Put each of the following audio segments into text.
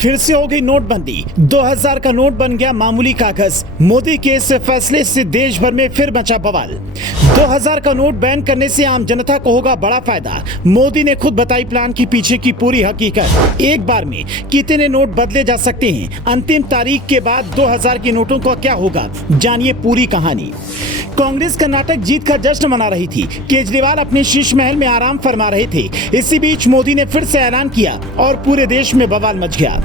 फिर से हो गई नोटबंदी। 2000 का नोट बन गया मामूली कागज। मोदी के इस फैसले से देश भर में फिर मचा बवाल। 2000 का नोट बैन करने से आम जनता को होगा बड़ा फायदा। मोदी ने खुद बताई प्लान की पीछे की पूरी हकीकत। एक बार में कितने नोट बदले जा सकते हैं, अंतिम तारीख के बाद 2000 के नोटों का क्या होगा, जानिए पूरी कहानी। कांग्रेस कर्नाटक जीत का जश्न मना रही थी। केजरीवाल अपने शीश महल में आराम फरमा रहे थे। इसी बीच मोदी ने फिर से ऐलान किया और पूरे देश में बवाल मच गया।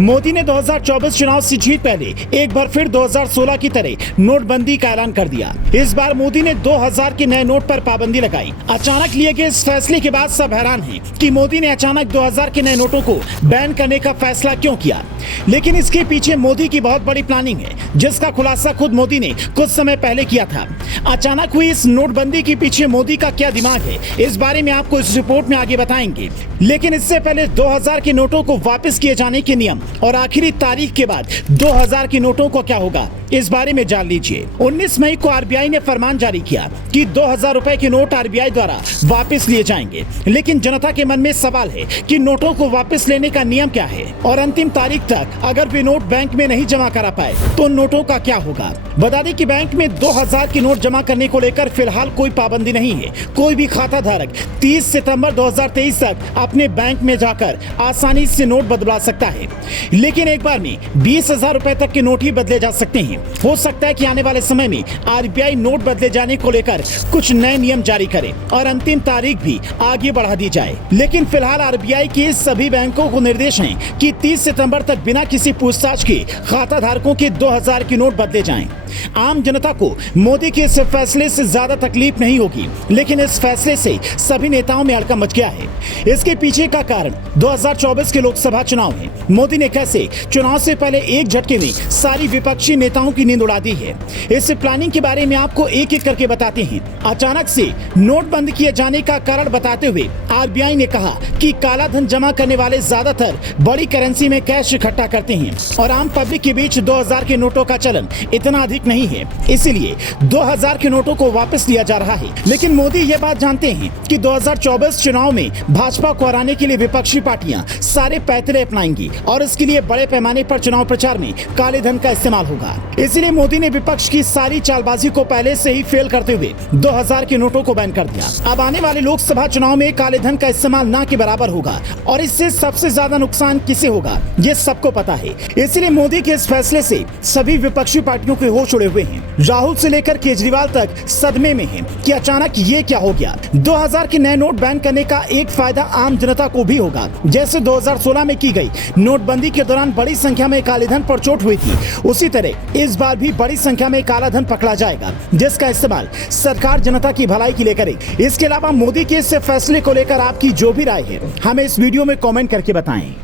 मोदी ने 2024 चुनाव से ठीक पहले एक बार फिर 2016 की तरह नोटबंदी का ऐलान कर दिया। इस बार मोदी ने 2000 के नए नोट पर पाबंदी लगाई। अचानक लिए गए इस फैसले के बाद सब हैरान हैं कि मोदी ने अचानक 2000 के नए नोटों को बैन करने का फैसला क्यों किया। लेकिन इसके पीछे मोदी की बहुत बड़ी प्लानिंग है, जिसका खुलासा खुद मोदी ने कुछ समय पहले किया था। अचानक हुई इस नोटबंदी के पीछे मोदी का क्या दिमाग है, इस बारे में आपको इस रिपोर्ट में आगे बताएंगे। लेकिन इससे पहले 2000 के नोटों को वापस किए जाने के नियम और आखिरी तारीख के बाद 2000 के नोटों को क्या होगा, इस बारे में जान लीजिए। 19 मई को आरबीआई ने फरमान जारी किया कि 2000 रुपए के नोट आरबीआई द्वारा वापस लिए जाएंगे। लेकिन जनता के मन में सवाल है कि नोटों को वापस लेने का नियम क्या है और अंतिम तारीख तक अगर वे नोट बैंक में नहीं जमा करा पाए तो नोटों का क्या होगा। बता दें कि बैंक में 2000 के नोट जमा करने को लेकर फिलहाल कोई पाबंदी नहीं है। कोई भी खाता धारक 30 सितंबर 2023 तक अपने बैंक में जाकर आसानी से नोट बदला सकता है। लेकिन एक बार में 20,000 रुपए तक के नोट ही बदले जा सकते हैं। हो सकता है कि आने वाले समय में आरबीआई नोट बदले जाने को लेकर कुछ नए नियम जारी करे और अंतिम तारीख भी आगे बढ़ा दी जाए। लेकिन फिलहाल आरबीआई के सभी बैंकों को निर्देश है कि 30 सितंबर तक बिना किसी पूछताछ के खाता धारकों के 2000 के नोट बदले जाएं। आम जनता को मोदी के इस फैसले से ज्यादा तकलीफ नहीं होगी, लेकिन इस फैसले से सभी नेताओं में हड़कंप मच गया है। इसके पीछे का कारण 2024 के लोकसभा चुनाव है। मोदी ने कैसे चुनाव से पहले एक झटके में सारी विपक्षी नेताओं की नींद उड़ा दी है। इस प्लानिंग के बारे में आपको एक एक करके बताते हैं। अचानक से नोट बंद किए जाने का कारण बताते हुए आरबीआई ने कहा कि काला धन जमा करने वाले ज्यादातर बड़ी करेंसी में कैश इकट्ठा करते हैं और आम पब्लिक के बीच 2000 के नोटों का चलन इतना अधिक नहीं है, इसलिए 2000 के नोटों को वापस लिया जा रहा है। लेकिन मोदी ये बात जानते हैं कि 2024 चुनाव में भाजपा को हराने के लिए विपक्षी पार्टियां सारे पैतरे अपनाएंगी और इसके लिए बड़े पैमाने पर चुनाव प्रचार में काले धन का इस्तेमाल होगा। इसलिए मोदी ने विपक्ष की सारी चालबाजी को पहले से ही फेल करते हुए 2000 के नोटों को बैन कर दिया। अब आने वाले लोकसभा चुनाव में काले धन का इस्तेमाल ना के बराबर होगा और इससे सबसे ज्यादा नुकसान किसे होगा, ये सबको पता है। इसलिए मोदी के इस फैसले से सभी विपक्षी पार्टियों के होश उड़े हुए हैं। राहुल से लेकर केजरीवाल तक सदमे में हैं कि अचानक ये क्या हो गया। 2000 के नए नोट बैन करने का एक फायदा आम जनता को भी होगा। जैसे 2016 में की गई नोटबंदी के दौरान बड़ी संख्या में काले धन पर चोट हुई थी, उसी तरह इस बार भी बड़ी संख्या में काला धन पकड़ा जाएगा, जिसका इस्तेमाल सरकार जनता की भलाई के लिए करे। इसके अलावा मोदी के इस फैसले को लेकर आपकी जो भी राय है, हमें इस वीडियो में कमेंट करके बताएं।